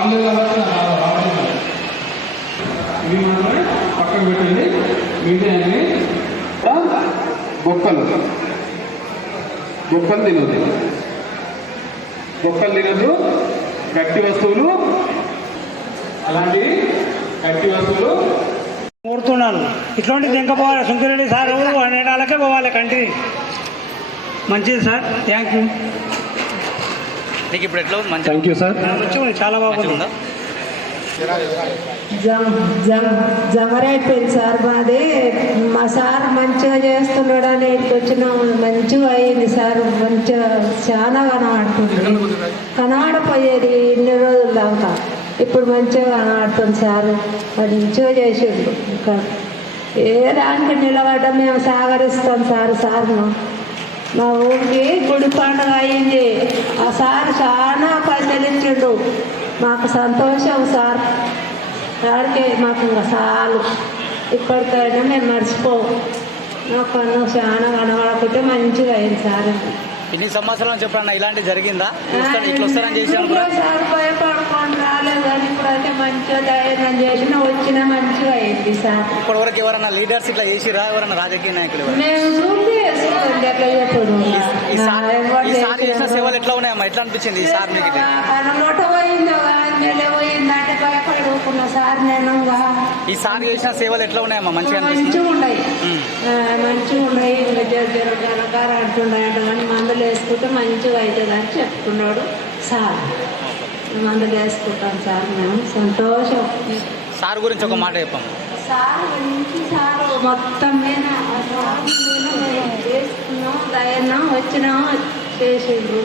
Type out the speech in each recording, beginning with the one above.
రాలేదు కాబట్టి నాకు రావట్లేదు ఇవి మాత్రమే పక్కన పెట్టండి. మిగతా అన్ని బొక్కలు. బొక్కలు తినదు బొక్కలు తినదు గట్టి వస్తువులు. అలాంటి గట్టి వస్తువులు. కోరుతున్నాను ఇట్లాంటిది ఇంకా పోవాలి సుందరెడ్డి సార్ అనేటాలకే పోవాలి కంటి మంచిది సార్. థ్యాంక్ యూ నీకు ఇప్పుడు ఎట్లా ఉంది? థ్యాంక్ యూ సార్ చాలా బాగుంది. జమరైపోయింది సార్. మాది మా సార్ మంచిగా చేస్తున్నాడు అని వచ్చినాం. మంచిగా అయింది సార్. మంచిగా చాలా కనబడుతుంది. కనబడిపోయేది ఇన్ని రోజులు దాకా. ఇప్పుడు మంచిగా కనబడుతుంది సార్. మంచిగా చేసిండు. ఇంకా ఏ దానికి నిలబడ్డ మేము సహకరిస్తాం సార్. సార్ను. మా ఊరికి గుడి పండుగ అయింది ఆ సార్ చాలా ఇచ్చిండు మాకు సంతోషం సార్. సార్కి మాకు ఇంకా చాలు. ఇప్పటికైనా మేము మర్చిపోవు మా పన్ను చాలా కనబడకుంటే మంచిగా అయింది సార్. ఇన్ని సంవత్సరాలు చెప్పన్నా ఇలాంటి జరిగిందా? ఇట్లా వస్తారని సార్ ఇప్పుడైతే ధైర్యం చేసిన వచ్చిన మంచిగా అయింది సార్. ఇప్పటి వరకు ఎవరన్నా లీడర్స్ ఇట్లా చేసిరా ఎవరన్నా రాజకీయ నాయకులు ఎవరైనా? చూసి ఎట్లా చెప్పడు చేసిన సేవలు ఎట్లా ఉన్నాయమ్మా? ఎట్లా అనిపించింది సార్ మీకు? నోట పోయిందో పోయిందంటే భయపడి సార్ నేను ఇంకా. ఈ సార్ చేసిన సేవలు ఎట్లా ఉన్నాయమ్మా? మంచిగా మంచిగా ఉన్నాయి. మంచిగా ఉన్నాయి. అంటున్నాడు మందులు వేసుకుంటే మంచిగా అవుతుంది అని చెప్పుకున్నాడు సార్. మందులు వేసుకుంటాం సార్ మేము. సంతోషం. సార్ గురించి ఒక మాట చెప్పమ్మా సార్ గురించి సార్. మొత్తం మీద సార్ చేసుకున్నాం వచ్చినాం చేసిండ్రు.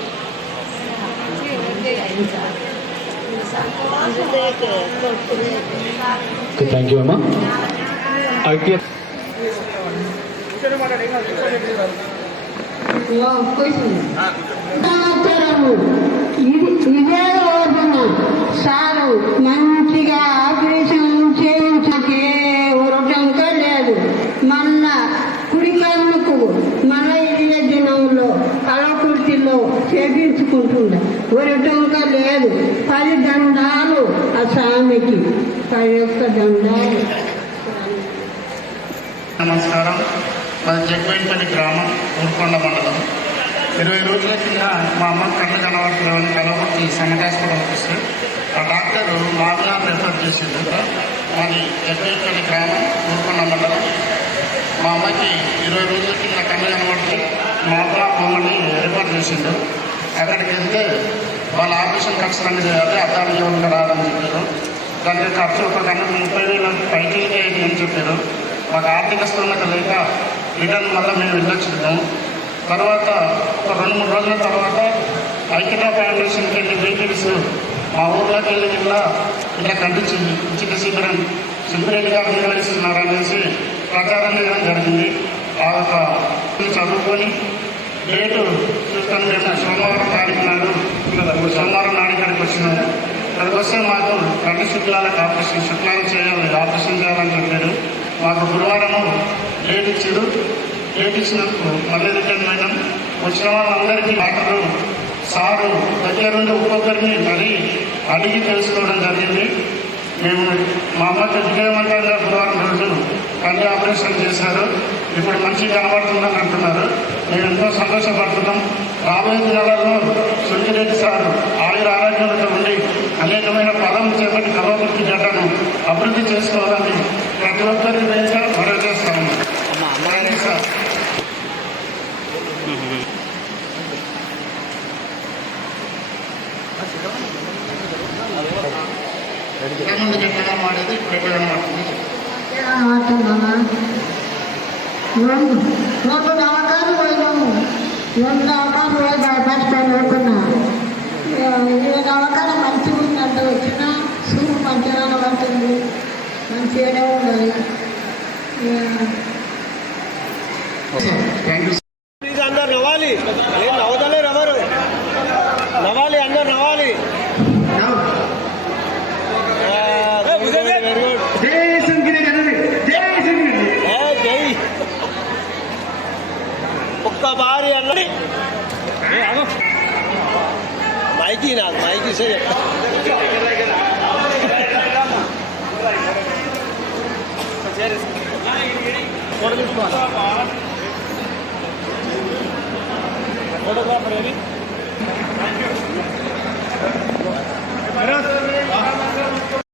థ్యాంక్ యూ అమ్మా సంవత్సరము ఇది ఇదే రోజున సారు మంచిగా ఆపరేషన్ చేయించకే ఉరటంక లేదు మొన్న కుడి కన్నుకు మన ఇదే దినంలో కలకుర్తిలో చేపించుకుంటుండే. ఉరటంక లేదు పది దండాలు ఆ స్వామికి. పది యొక్క దండాలు. నమస్కారం. మాది జగ్బైపల్లి గ్రామం ఊర్కొండ మండలం. ఇరవై రోజుల కింద మా అమ్మ కళ్ళు కనబడుతుందని కలవకి సన్నట్ హాస్పిటల్కి వస్తే ఆ డాక్టర్ మామినార్ రెఫర్ చేసిండు మాది ఎక్కడెక్కడ గ్రామం ఊరుకున్న మండలం. మా అమ్మకి ఇరవై రోజుల కింద కళ్ళు కనబడితే మామలా బొమ్మని రిఫర్ చేసిండు అక్కడికి వెళ్తే వాళ్ళ ఆపరేషన్ ఖర్చులు అన్ని చేయాలి అర్థం జీవనంగా రావాలని చెప్పారు. దానికి ఖర్చు ఒక గంటకు ముప్పై వేల పైకి అయింది అని చెప్పారు. మాకు ఆర్థిక స్థోమత లేక రిటర్న్ వల్ల మేము వెళ్ళొచ్చున్నాము తర్వాత ఒక రెండు మూడు రోజుల తర్వాత ఐక్యతా ఫౌండేషన్కి వెళ్ళి వెహికల్స్ మా ఊర్లోకి వెళ్ళి ఇలా ఇట్లా కనిపించింది ఉచిత శిబిరం శిబిరెడ్డి గారు నిర్వహిస్తున్నారు అనేసి ప్రచారం చేయడం జరిగింది. ఆ యొక్క చదువుకొని డేటు చూస్తాను మేము సోమవారం తారీఖు నాడు సోమవారం నాడు ఇక్కడికి వచ్చినాము ఇక్కడికి వస్తే మాకు రెండు శుక్లాలకు ఆపరేషన్ శుక్లాలు చేయాలి ఆపరేషన్ చేయాలని చెప్పారు. మాకు గురువారము డేట్ ఇచ్చారు. డేట్ ఇచ్చినందుకు మళ్ళీ రిటర్న్ వచ్చిన వాళ్ళందరికీ డాక్టరు సారు దగ్గరుండి ఒక్కొక్కరిని మరీ అడిగి తెలుసుకోవడం జరిగింది. మేము మా అమ్మకి విజయవంతంగా గురువారం రోజు. కళ్ళు ఆపరేషన్ చేశారు. ఇప్పుడు మంచిగా కనబడుతుందని అంటున్నారు. మేము ఎంతో సంతోషపడుతున్నాం. రాబోయే దినాలలో సుంకిరెడ్డి సార్ ఆయుర ఆరోగ్యంతో ఉండి అనేకమైన పదం చేపట్టి కలవకుర్తి జట్టను అభివృద్ధి చేసుకోవాలని ప్రతి ఒక్కరిని వేసా మరో చేస్తాము అమ్మా అమ్మ థ్యాంక్ యూ సార్ ఇంతకుముందు గట్టిగా మాడేది ఇప్పుడు ఎట్లా కనబడుతుంది మాట్లాడుతున్నామా రెండు రెండు నమ్మకాలు పోయినాము రెండు నమ్మకాలు పోయి భయపడుకొని అనుకున్నా ఈ నమ్మకాలు మంచిగా ఉందంటే వచ్చిన సూపు మంచిగా పడుతుంది మంచిగానే ఉన్నది థ్యాంక్ యూ माइकी ना माइकी से फोटोग्राफर है